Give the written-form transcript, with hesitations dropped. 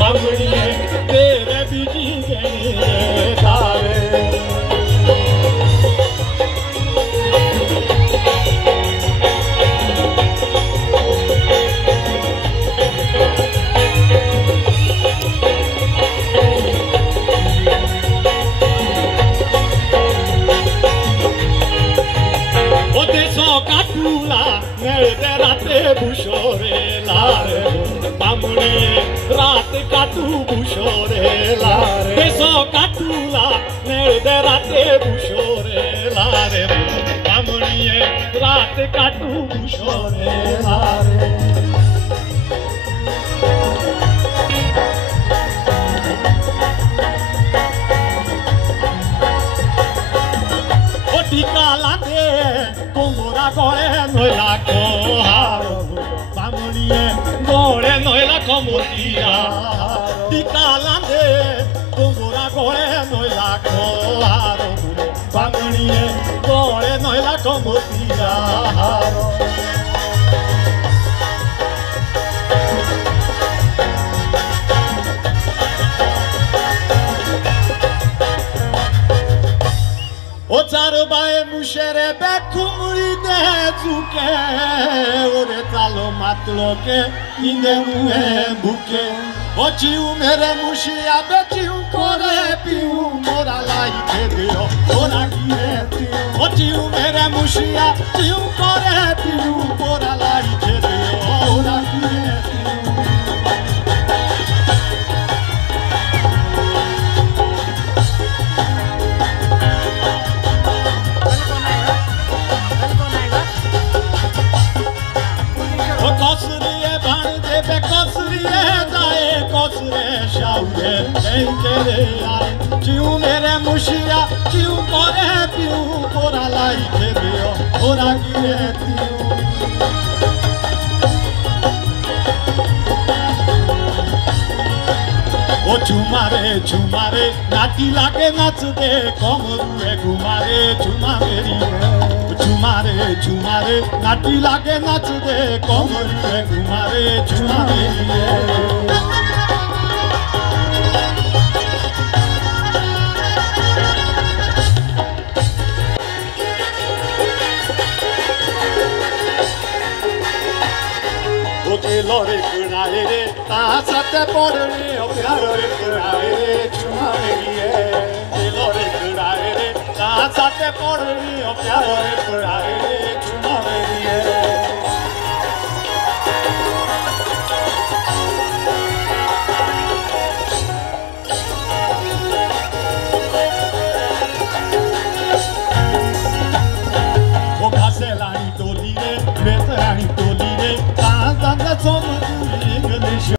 बामणिए तेरे बिजी गए तारे राते बुशोरे लारे बामणिए रात काटू बुशोरे लारे देसो काटूला नेड़े राते बुशोरे लारे बामणिए रात काटू बुशोरे लारे ओ टीका लांदे कोंगोरा गोळे नोला कोहारो बामणिए गोळे नोला कोमोतिया टीका लांदे कोंगोरा गोळे नोला कोहारो बामणिए गोळे नोला कोमोतिया O țară baie mușere be cumuri de zuke ore talo matloke inde muhe buke o ciu mere mușia be ciu core piu mora lai ke dio ora gire tiu o ciu mere mușia ciu core piu mora lai ke dio ora gire Ciu mere mușia, ciu core piu, ora lai ke dio, ora gire tiu. O chumare, nati lage nachde, komruhe gumare, chumare, nati lage nachde, komruhe gumare, chumare. Lore kunaere, ta sate porne, o pyare kunaere, chumare lore kunaere, ta sate porne, o pyare kunaere, chumare O ghaselani tolire, veterani